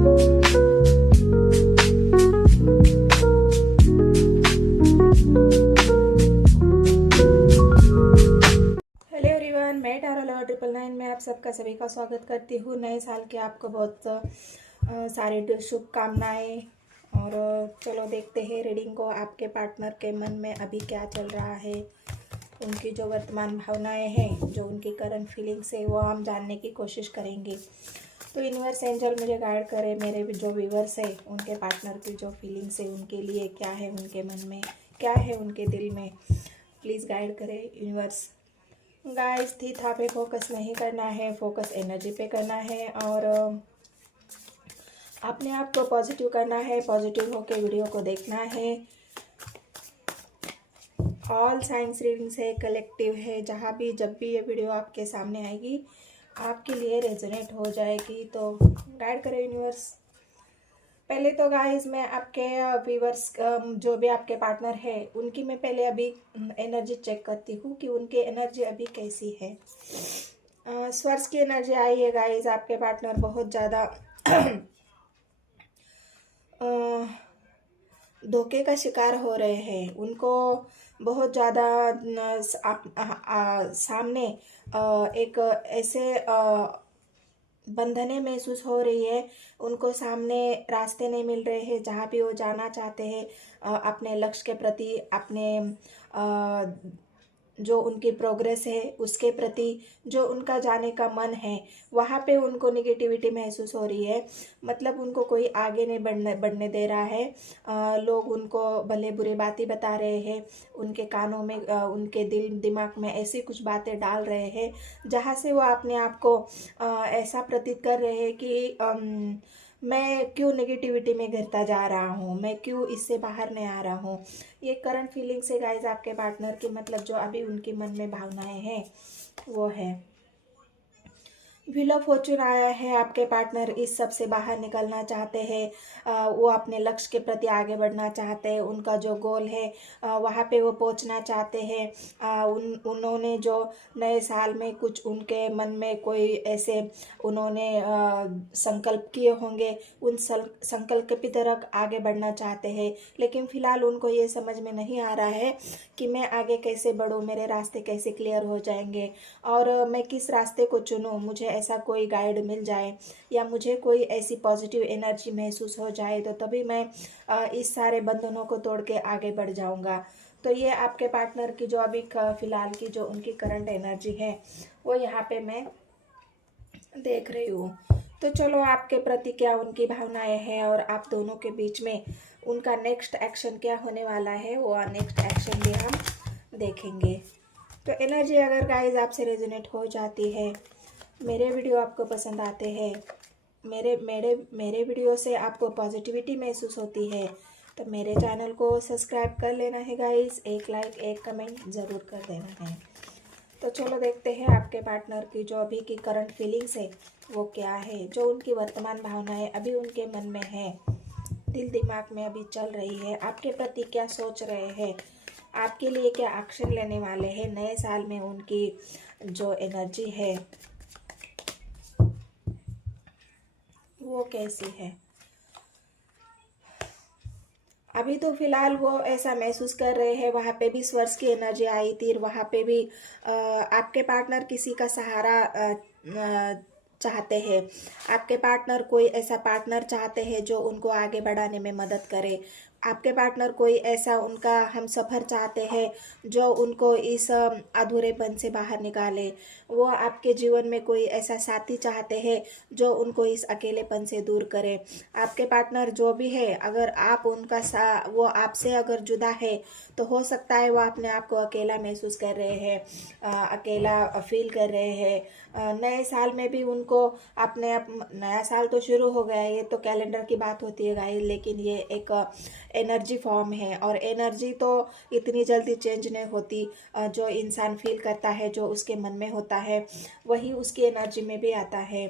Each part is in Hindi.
मैं टारा लवर 999 में आप सबका सभी का स्वागत करती हूँ। नए साल की आपको बहुत सारी शुभकामनाएं। और चलो देखते हैं रीडिंग को। आपके पार्टनर के मन में अभी क्या चल रहा है, उनकी जो वर्तमान भावनाएं हैं, जो उनकी करंट फीलिंग्स है, वो हम जानने की कोशिश करेंगे। तो यूनिवर्स एंजल मुझे गाइड करे, मेरे भी जो व्यूवर्स है उनके पार्टनर की जो फीलिंग्स है उनके लिए क्या है, उनके मन में क्या है, उनके दिल में, प्लीज़ गाइड करे यूनिवर्स। गाइस थी था पे फोकस नहीं करना है, फोकस एनर्जी पे करना है और अपने आप को पॉजिटिव करना है, पॉजिटिव होके वीडियो को देखना है। ऑल साइंस रीडिंग्स है, कलेक्टिव है, जहाँ भी जब भी ये वीडियो आपके सामने आएगी आपके लिए रेजोनेट हो जाएगी। तो गाइड करें यूनिवर्स। पहले तो गाइस मैं आपके व्यूवर्स जो भी आपके पार्टनर है उनकी मैं पहले अभी एनर्जी चेक करती हूँ कि उनकी एनर्जी अभी कैसी है। स्वर्स की एनर्जी आई है गाइस। आपके पार्टनर बहुत ज़्यादा धोखे का शिकार हो रहे हैं। उनको बहुत ज़्यादा सामने एक ऐसे बंधने महसूस हो रही है। उनको सामने रास्ते नहीं मिल रहे हैं जहाँ भी वो जाना चाहते हैं अपने लक्ष्य के प्रति, अपने जो उनकी प्रोग्रेस है उसके प्रति, जो उनका जाने का मन है वहाँ पे उनको निगेटिविटी महसूस हो रही है। मतलब उनको कोई आगे नहीं बढ़ने दे रहा है। लोग उनको भले बुरे बातें बता रहे हैं, उनके कानों में उनके दिमाग में ऐसी कुछ बातें डाल रहे हैं जहाँ से वो अपने आप को ऐसा प्रतीत कर रहे हैं कि मैं क्यों नेगेटिविटी में घिरता जा रहा हूँ, मैं क्यों इससे बाहर नहीं आ रहा हूँ। ये करंट फीलिंग से गाइज आपके पार्टनर की, मतलब जो अभी उनके मन में भावनाएं हैं वो है। व्हील ऑफ फॉर्चून आया है। आपके पार्टनर इस सब से बाहर निकलना चाहते हैं। वो अपने लक्ष्य के प्रति आगे बढ़ना चाहते हैं। उनका जो गोल है वहाँ पे वो पहुँचना चाहते हैं। उन्होंने जो नए साल में कुछ उनके मन में कोई ऐसे उन्होंने संकल्प किए होंगे, उन संकल्प की तरफ आगे बढ़ना चाहते हैं। लेकिन फिलहाल उनको ये समझ में नहीं आ रहा है कि मैं आगे कैसे बढ़ूँ, मेरे रास्ते कैसे क्लियर हो जाएंगे और मैं किस रास्ते को चुनूँ। मुझे ऐसा कोई गाइड मिल जाए या मुझे कोई ऐसी पॉजिटिव एनर्जी महसूस हो जाए तो तभी मैं इस सारे बंधनों को तोड़ के आगे बढ़ जाऊंगा। तो ये आपके पार्टनर की जो अभी फिलहाल की जो उनकी करंट एनर्जी है वो यहाँ पे मैं देख रही हूँ। तो चलो आपके प्रति क्या उनकी भावनाएं हैं और आप दोनों के बीच में उनका नेक्स्ट एक्शन क्या होने वाला है, वो नेक्स्ट एक्शन भी हम देखेंगे। तो एनर्जी अगर गाइज आपसे रेजोनेट हो जाती है, मेरे वीडियो आपको पसंद आते हैं, मेरे मेरे मेरे वीडियो से आपको पॉजिटिविटी महसूस होती है तो मेरे चैनल को सब्सक्राइब कर लेना है गाइज। एक लाइक एक कमेंट ज़रूर कर देना है। तो चलो देखते हैं आपके पार्टनर की जो अभी की करंट फीलिंग्स है वो क्या है, जो उनकी वर्तमान भावनाएं अभी उनके मन में है, दिल दिमाग में अभी चल रही है, आपके प्रति क्या सोच रहे हैं, आपके लिए क्या एक्शन लेने वाले हैं नए साल में। उनकी जो एनर्जी है वो कैसी है। अभी तो फिलहाल वो ऐसा महसूस कर रहे हैं। वहाँ पे भी स्वर्स की एनर्जी आई थी, वहाँ पे भी आपके पार्टनर किसी का सहारा चाहते हैं। आपके पार्टनर कोई ऐसा पार्टनर चाहते हैं जो उनको आगे बढ़ाने में मदद करे। आपके पार्टनर कोई ऐसा उनका हम सफ़र चाहते हैं जो उनको इस अधूरेपन से बाहर निकाले। वो आपके जीवन में कोई ऐसा साथी चाहते हैं जो उनको इस अकेलेपन से दूर करे। आपके पार्टनर जो भी है, अगर आप उनका वो आपसे अगर जुदा है तो हो सकता है वो अपने आप को अकेला महसूस कर रहे हैं, अकेला फील कर रहे हैं। नए साल में भी उनको अपने आप, नया साल तो शुरू हो गया है, ये तो कैलेंडर की बात होती है गाइस, लेकिन ये एक एनर्जी फॉर्म है और एनर्जी तो इतनी जल्दी चेंज नहीं होती। जो इंसान फील करता है, जो उसके मन में होता है वही उसकी एनर्जी में भी आता है।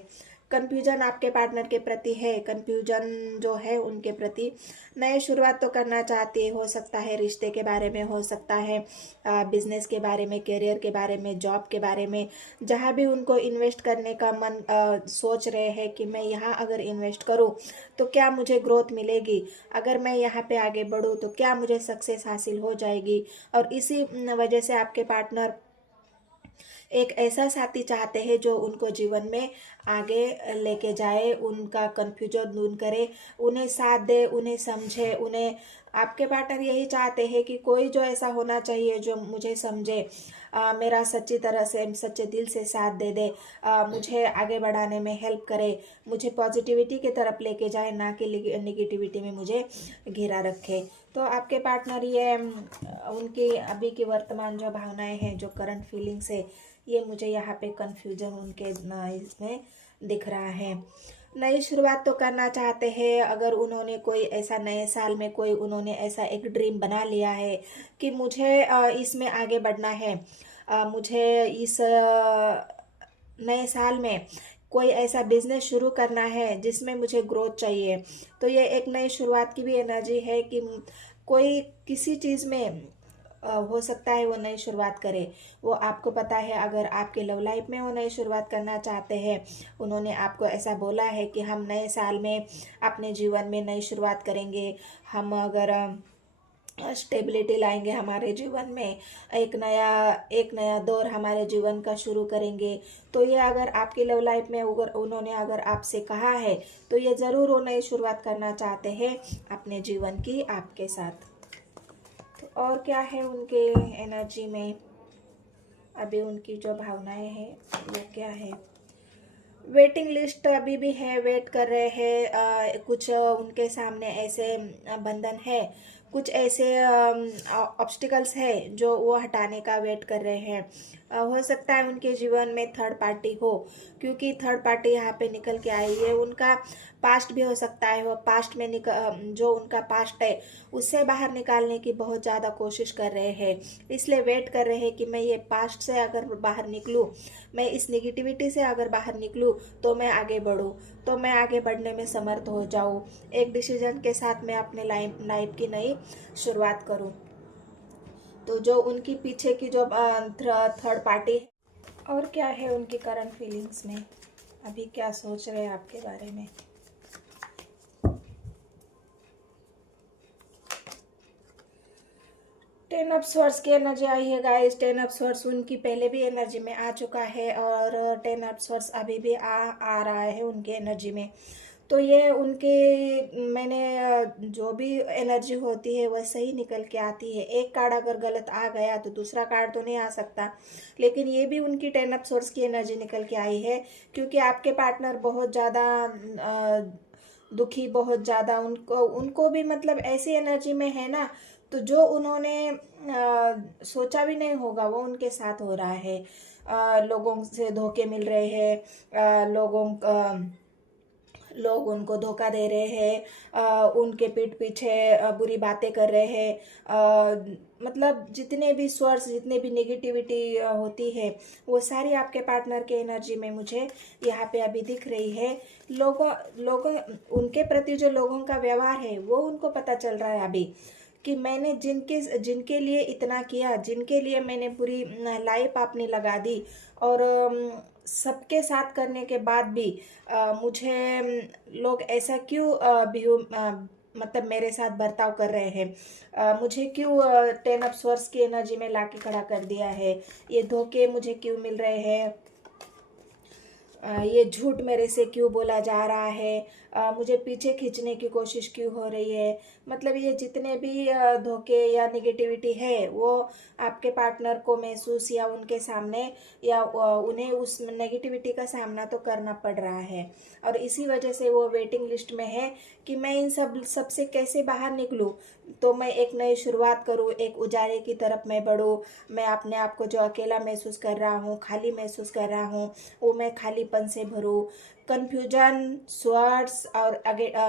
कन्फ्यूजन आपके पार्टनर के प्रति है, कन्फ्यूजन जो है उनके प्रति। नए शुरुआत तो करना चाहती है, हो सकता है रिश्ते के बारे में, हो सकता है बिजनेस के बारे में, करियर के बारे में, जॉब के बारे में। जहाँ भी उनको इन्वेस्ट करने का मन सोच रहे हैं कि मैं यहाँ अगर इन्वेस्ट करूँ तो क्या मुझे ग्रोथ मिलेगी, अगर मैं यहाँ पे आगे बढ़ूँ तो क्या मुझे सक्सेस हासिल हो जाएगी। और इसी वजह से आपके पार्टनर एक ऐसा साथी चाहते हैं जो उनको जीवन में आगे लेके जाए, उनका कन्फ्यूजन दूर करे, उन्हें साथ दे, उन्हें समझे। उन्हें आपके पार्टनर यही चाहते हैं कि कोई जो ऐसा होना चाहिए जो मुझे समझे, मेरा सच्ची तरह से, सच्चे दिल से साथ दे दे, मुझे आगे बढ़ाने में हेल्प करे, मुझे पॉजिटिविटी की तरफ लेके जाए, ना कि निगेटिविटी में मुझे घिरा रखे। तो आपके पार्टनर ये उनकी अभी की वर्तमान जो भावनाएं हैं, जो करंट फीलिंग्स है, ये मुझे यहाँ पे कन्फ्यूजन उनके इसमें दिख रहा है। नई शुरुआत तो करना चाहते हैं, अगर उन्होंने कोई ऐसा नए साल में कोई उन्होंने ऐसा एक ड्रीम बना लिया है कि मुझे इसमें आगे बढ़ना है, मुझे इस नए साल में कोई ऐसा बिजनेस शुरू करना है जिसमें मुझे ग्रोथ चाहिए, तो ये एक नई शुरुआत की भी एनर्जी है कि कोई किसी चीज़ में हो सकता है वो नई शुरुआत करे। वो आपको पता है, अगर आपके लव लाइफ में वो नई शुरुआत करना चाहते हैं, उन्होंने आपको ऐसा बोला है कि हम नए साल में अपने जीवन में नई शुरुआत करेंगे, हम अगर स्टेबिलिटी लाएंगे हमारे जीवन में, एक नया दौर हमारे जीवन का शुरू करेंगे। तो ये अगर आपकी लव लाइफ में उन्होंने अगर आपसे कहा है तो ये ज़रूर वो नई शुरुआत करना चाहते हैं अपने जीवन की आपके साथ। तो और क्या है उनके एनर्जी में, अभी उनकी जो भावनाएं हैं वो क्या है। वेटिंग लिस्ट अभी भी है, वेट कर रहे हैं। कुछ उनके सामने ऐसे बंधन है, कुछ ऐसे ऑब्स्टिकल्स है जो वो हटाने का वेट कर रहे हैं। हो सकता है उनके जीवन में थर्ड पार्टी हो, क्योंकि थर्ड पार्टी यहाँ पे निकल के आई है। उनका पास्ट भी हो सकता है, वो पास्ट में जो उनका पास्ट है उससे बाहर निकालने की बहुत ज़्यादा कोशिश कर रहे हैं, इसलिए वेट कर रहे हैं कि मैं ये पास्ट से अगर बाहर निकलूँ, मैं इस निगेटिविटी से अगर बाहर निकलूँ तो मैं आगे बढ़ूँ, तो मैं आगे बढ़ने में समर्थ हो जाऊँ, एक डिसीजन के साथ मैं अपने लाइफ की नई शुरुआत करूँ। तो जो उनकी पीछे की जो थर्ड पार्टी है, और क्या है उनकी करंट फीलिंग्स में, अभी क्या सोच रहे हैं आपके बारे में। टेन ऑफ स्वॉर्ड्स की एनर्जी आई है गाइस। टेन ऑफ स्वॉर्ड्स उनकी पहले भी एनर्जी में आ चुका है, और टेन ऑफ स्वॉर्ड्स अभी भी आ रहा है उनके एनर्जी में। तो ये उनके, मैंने जो भी एनर्जी होती है वह सही निकल के आती है। एक कार्ड अगर गलत आ गया तो दूसरा कार्ड तो नहीं आ सकता, लेकिन ये भी उनकी टेन ऑफ स्वॉर्ड्स की एनर्जी निकल के आई है, क्योंकि आपके पार्टनर बहुत ज़्यादा दुखी, बहुत ज़्यादा उनको भी मतलब ऐसी एनर्जी में है ना, तो जो उन्होंने सोचा भी नहीं होगा वो उनके साथ हो रहा है। लोगों से धोखे मिल रहे हैं, लोग उनको धोखा दे रहे हैं, उनके पीठ पीछे बुरी बातें कर रहे हैं। मतलब जितने भी स्वर्स, जितने भी नेगेटिविटी होती है वो सारी आपके पार्टनर के एनर्जी में मुझे यहाँ पे अभी दिख रही है। लोगों उनके प्रति जो लोगों का व्यवहार है वो उनको पता चल रहा है अभी, कि मैंने जिनके लिए इतना किया, जिनके लिए मैंने पूरी लाइफ अपनी लगा दी, और सबके साथ करने के बाद भी मुझे लोग ऐसा क्यों मतलब मेरे साथ बर्ताव कर रहे हैं, मुझे क्यों टेन ऑफ स्वॉर्ड्स की एनर्जी में लाके खड़ा कर दिया है, ये धोखे मुझे क्यों मिल रहे हैं, ये झूठ मेरे से क्यों बोला जा रहा है, मुझे पीछे खींचने की कोशिश क्यों हो रही है। मतलब ये जितने भी धोखे या नेगेटिविटी है वो आपके पार्टनर को महसूस, या उनके सामने, या उन्हें उस नेगेटिविटी का सामना तो करना पड़ रहा है, और इसी वजह से वो वेटिंग लिस्ट में है कि मैं इन सबसे कैसे बाहर निकलूँ, तो मैं एक नई शुरुआत करूँ, एक उजाले की तरफ मैं बढ़ूँ। मैं अपने आप को जो अकेला महसूस कर रहा हूँ, खाली महसूस कर रहा हूँ, वो मैं खालीपन से भरूँ। कन्फ्यूजन, स्वर्ड्स और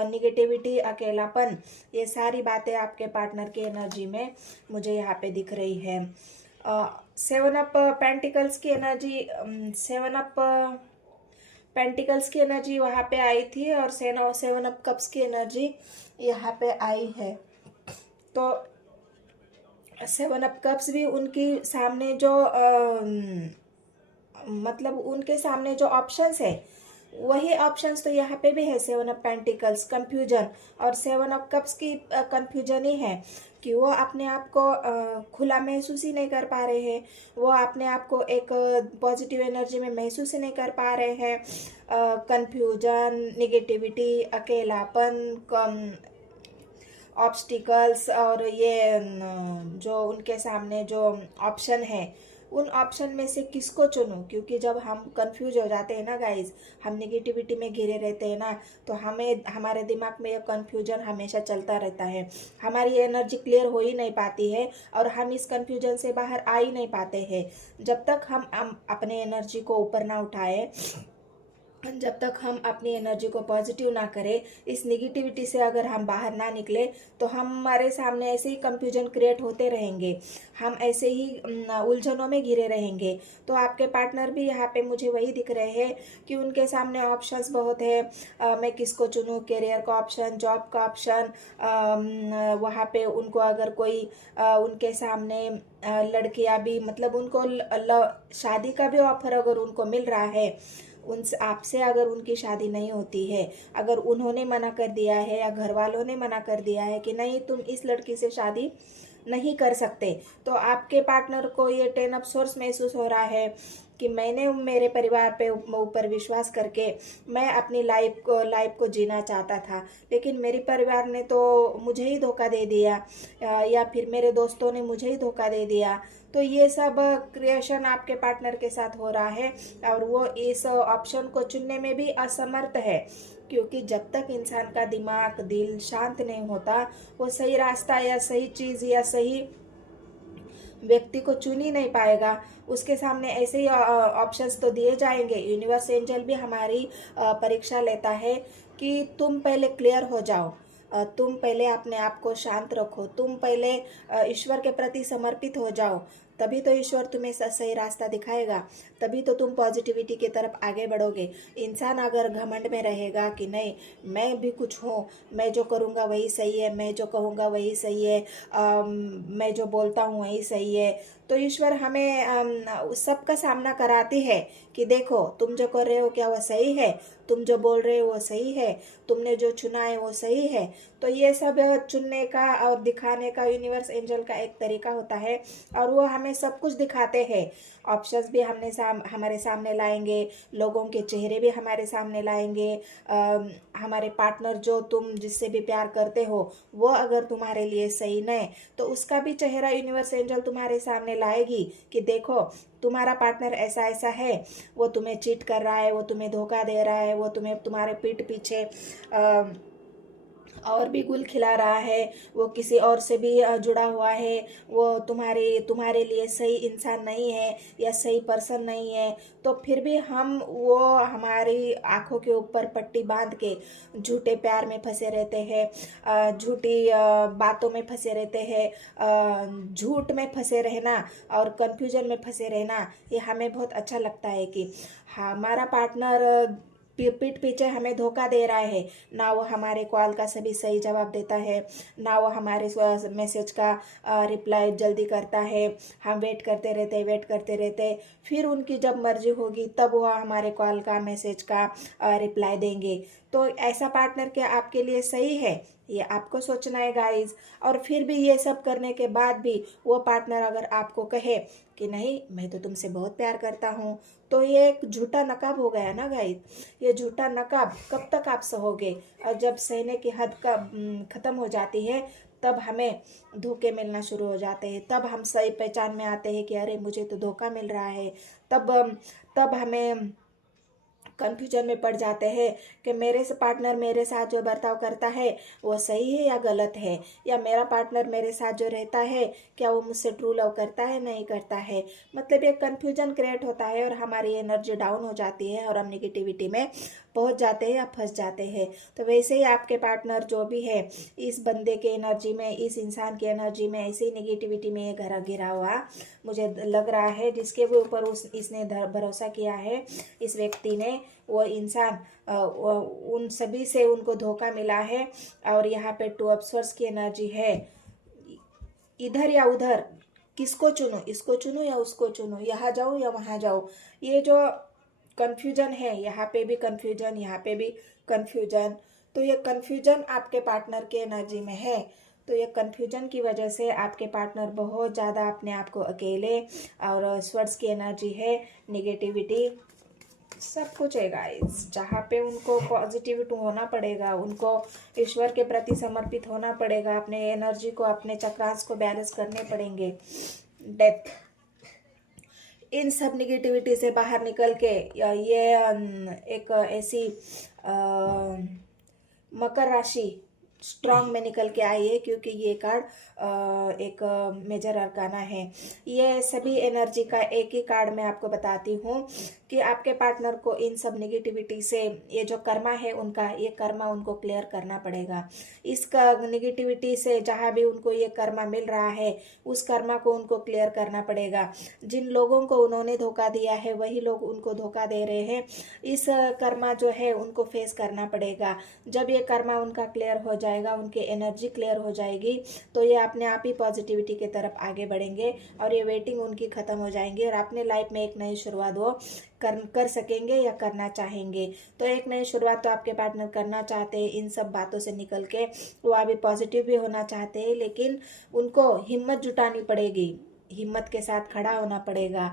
निगेटिविटी, अकेलापन, ये सारी बातें आपके पार्टनर की एनर्जी में मुझे यहाँ पे दिख रही है। सेवन अप पेंटिकल्स की एनर्जी, सेवन अप पेंटिकल्स की एनर्जी वहाँ पे आई थी और सेवन ऑफ कप्स की एनर्जी यहाँ पे आई है। तो सेवन ऑफ कप्स भी उनकी सामने जो मतलब उनके सामने जो ऑप्शंस है वही ऑप्शंस तो यहाँ पे भी है। सेवन ऑफ पेंटिकल्स कंफ्यूजन, और सेवन ऑफ कप्स की कंफ्यूजन ही है कि वो अपने आप को खुला महसूस ही नहीं कर पा रहे हैं, वो अपने आप को एक पॉजिटिव एनर्जी में महसूस ही नहीं कर पा रहे हैं। कंफ्यूजन, निगेटिविटी, अकेलापन, ऑब्स्टिकल्स, और ये जो उनके सामने जो ऑप्शन है उन ऑप्शन में से किसको चुनूं, क्योंकि जब हम कंफ्यूज हो जाते हैं ना गाइज, हम नेगेटिविटी में घिरे रहते हैं ना, तो हमें हमारे दिमाग में ये कंफ्यूजन हमेशा चलता रहता है, हमारी एनर्जी क्लियर हो ही नहीं पाती है और हम इस कंफ्यूजन से बाहर आ ही नहीं पाते हैं। जब तक हम अपने एनर्जी को ऊपर ना उठाए, जब तक हम अपनी एनर्जी को पॉजिटिव ना करें, इस निगेटिविटी से अगर हम बाहर ना निकले, तो हमारे सामने ऐसे ही कंफ्यूजन क्रिएट होते रहेंगे, हम ऐसे ही उलझनों में घिरे रहेंगे। तो आपके पार्टनर भी यहाँ पे मुझे वही दिख रहे हैं कि उनके सामने ऑप्शंस बहुत है। मैं किसको चुनूँ, करियर का ऑप्शन, जॉब का ऑप्शन, वहाँ पे उनको अगर कोई उनके सामने लड़कियाँ भी, मतलब उनको शादी का भी ऑफर अगर उनको मिल रहा है, उनसे आपसे अगर उनकी शादी नहीं होती है, अगर उन्होंने मना कर दिया है या घर वालों ने मना कर दिया है कि नहीं तुम इस लड़की से शादी नहीं कर सकते, तो आपके पार्टनर को ये टेन ऑफ सोर्स महसूस हो रहा है कि मैंने मेरे परिवार पे ऊपर विश्वास करके मैं अपनी लाइफ को जीना चाहता था, लेकिन मेरे परिवार ने तो मुझे ही धोखा दे दिया, या फिर मेरे दोस्तों ने मुझे ही धोखा दे दिया। तो ये सब क्रिएशन आपके पार्टनर के साथ हो रहा है और वो इस ऑप्शन को चुनने में भी असमर्थ है, क्योंकि जब तक इंसान का दिमाग, दिल शांत नहीं होता, वो सही रास्ता या सही चीज़ या सही व्यक्ति को चुन ही नहीं पाएगा। उसके सामने ऐसे ही ऑप्शंस तो दिए जाएंगे। यूनिवर्स एंजल भी हमारी परीक्षा लेता है कि तुम पहले क्लियर हो जाओ, तुम पहले अपने आप को शांत रखो, तुम पहले ईश्वर के प्रति समर्पित हो जाओ, तभी तो ईश्वर तुम्हें सही रास्ता दिखाएगा, तभी तो तुम पॉजिटिविटी की तरफ आगे बढ़ोगे। इंसान अगर घमंड में रहेगा कि नहीं मैं भी कुछ हूँ, मैं जो करूँगा वही सही है, मैं जो कहूँगा वही सही है, मैं जो बोलता हूँ वही सही है, तो ईश्वर हमें उस सब का सामना कराती है कि देखो तुम जो कर रहे हो क्या वो सही है, तुम जो बोल रहे हो वो सही है, तुमने जो चुना है वो सही है। तो ये सब चुनने का और दिखाने का यूनिवर्स एंजल का एक तरीका होता है और वो हमें सब कुछ दिखाते हैं। ऑप्शंस भी हमारे सामने लाएंगे, लोगों के चेहरे भी हमारे सामने लाएंगे। हमारे पार्टनर जो तुम जिससे भी प्यार करते हो वो अगर तुम्हारे लिए सही नहीं, तो उसका भी चेहरा यूनिवर्स एंजल तुम्हारे सामने लाएगी कि देखो तुम्हारा पार्टनर ऐसा ऐसा है, वो तुम्हें चीट कर रहा है, वो तुम्हें धोखा दे रहा है, वो तुम्हें तुम्हारे पीठ पीछे और भी गुल खिला रहा है, वो किसी और से भी जुड़ा हुआ है, वो तुम्हारे लिए सही इंसान नहीं है या सही पर्सन नहीं है। तो फिर भी हम वो हमारी आंखों के ऊपर पट्टी बांध के झूठे प्यार में फंसे रहते हैं, झूठी बातों में फंसे रहते हैं। झूठ में फंसे रहना और कंफ्यूजन में फंसे रहना ये हमें बहुत अच्छा लगता है कि हमारा पार्टनर पीठ पीछे हमें धोखा दे रहा है, ना वो हमारे कॉल का सभी सही जवाब देता है, ना वो हमारे मैसेज का रिप्लाई जल्दी करता है। हम वेट करते रहते, फिर उनकी जब मर्जी होगी तब वो हमारे कॉल का, मैसेज का रिप्लाई देंगे। तो ऐसा पार्टनर क्या आपके लिए सही है, ये आपको सोचना है गाइज। और फिर भी ये सब करने के बाद भी वो पार्टनर अगर आपको कहे कि नहीं मैं तो तुमसे बहुत प्यार करता हूँ, तो ये एक झूठा नकाब हो गया ना गाइज। ये झूठा नकाब कब तक आप सहोगे? और जब सहने की हद का खत्म हो जाती है तब हमें धोखे मिलना शुरू हो जाते हैं, तब हम सही पहचान में आते हैं कि अरे मुझे तो धोखा मिल रहा है। तब हमें कंफ्यूजन में पड़ जाते हैं कि मेरे से पार्टनर मेरे साथ जो बर्ताव करता है वो सही है या गलत है, या मेरा पार्टनर मेरे साथ जो रहता है क्या वो मुझसे ट्रू लव करता है नहीं करता है। मतलब एक कंफ्यूजन क्रिएट होता है और हमारी एनर्जी डाउन हो जाती है और हम निगेटिविटी में पहुंच जाते हैं या फंस जाते हैं। तो वैसे ही आपके पार्टनर जो भी है, इस बंदे के एनर्जी में, इस इंसान की एनर्जी में ऐसे ही नेगेटिविटी में ये घिरा हुआ मुझे लग रहा है। जिसके भी ऊपर इसने भरोसा किया है, इस व्यक्ति ने, वो इंसान उन सभी से उनको धोखा मिला है। और यहाँ पे 2 ऑफ स्वॉर्ड्स की एनर्जी है। इधर या उधर, किसको चुनूं, इसको चुनूं या उसको चुनूं, यहाँ जाऊं या वहाँ जाऊं, ये जो कन्फ्यूजन है, यहाँ पे भी कन्फ्यूजन, यहाँ पे भी कन्फ्यूजन। तो ये कन्फ्यूजन आपके पार्टनर के एनर्जी में है। तो ये कन्फ्यूजन की वजह से आपके पार्टनर बहुत ज़्यादा अपने आप को अकेले, और स्वर्ड्स की एनर्जी है, निगेटिविटी, सब कुछ है गाइस। जहाँ पे उनको पॉजिटिव होना पड़ेगा, उनको ईश्वर के प्रति समर्पित होना पड़ेगा, अपने एनर्जी को, अपने चक्रांश को बैलेंस करने पड़ेंगे। डेथ, इन सब निगेटिविटी से बाहर निकल के ये एक ऐसी मकर राशि स्ट्रांग में निकल के आई है, क्योंकि ये कार्ड एक मेजर अरकाना है। ये सभी एनर्जी का एक ही कार्ड मैं आपको बताती हूँ कि आपके पार्टनर को इन सब निगेटिविटी से, ये जो कर्मा है उनका, ये कर्मा उनको क्लियर करना पड़ेगा। इस निगेटिविटी से जहाँ भी उनको ये कर्मा मिल रहा है, उस कर्मा को उनको क्लियर करना पड़ेगा। जिन लोगों को उन्होंने धोखा दिया है, वही लोग उनको धोखा दे रहे हैं। इस कर्मा जो है उनको फेस करना पड़ेगा। जब ये कर्मा उनका क्लियर हो जाएगा, उनकी एनर्जी क्लियर हो जाएगी, तो ये अपने आप ही पॉजिटिविटी की तरफ आगे बढ़ेंगे, और ये वेटिंग उनकी ख़त्म हो जाएंगी, और अपने लाइफ में एक नई शुरुआत वो कर सकेंगे या करना चाहेंगे। तो एक नई शुरुआत तो आपके पार्टनर करना चाहते हैं इन सब बातों से निकल के। वो अभी पॉजिटिव भी होना चाहते हैं, लेकिन उनको हिम्मत जुटानी पड़ेगी, हिम्मत के साथ खड़ा होना पड़ेगा,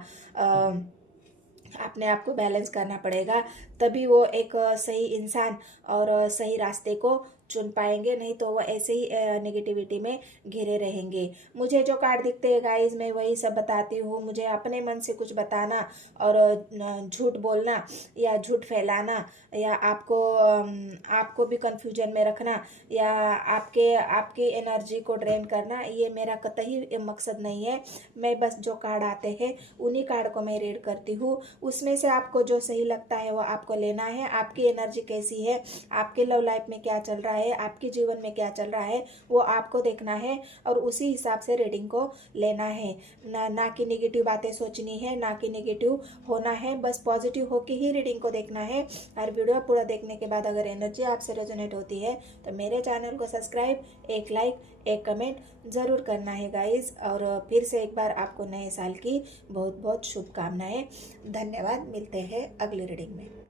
अपने आप को बैलेंस करना पड़ेगा, तभी वो एक सही इंसान और सही रास्ते को चुन पाएंगे। नहीं तो वो ऐसे ही नेगेटिविटी में घिरे रहेंगे। मुझे जो कार्ड दिखते हैं गाइस, मैं वही सब बताती हूँ। मुझे अपने मन से कुछ बताना और झूठ बोलना या झूठ फैलाना, या आपको भी कंफ्यूजन में रखना, या आपकी एनर्जी को ड्रेन करना, ये मेरा कतई मकसद नहीं है। मैं बस जो कार्ड आते हैं उन्हीं कार्ड को मैं रीड करती हूँ। उसमें से आपको जो सही लगता है वो आपको लेना है। आपकी एनर्जी कैसी है, आपके लव लाइफ में क्या चल रहा है, आपके जीवन में क्या चल रहा है, वो आपको देखना है और उसी हिसाब से रीडिंग को लेना है। ना कि नेगेटिव बातें सोचनी है, ना कि नेगेटिव होना है, बस पॉजिटिव होके ही रीडिंग को देखना है। और वीडियो पूरा देखने के बाद अगर एनर्जी आपसे रेजोनेट होती है तो मेरे चैनल को सब्सक्राइब, एक लाइक, एक कमेंट ज़रूर करना है गाइस। और फिर से एक बार आपको नए साल की बहुत बहुत शुभकामनाएं। धन्यवाद। मिलते हैं अगली रीडिंग में।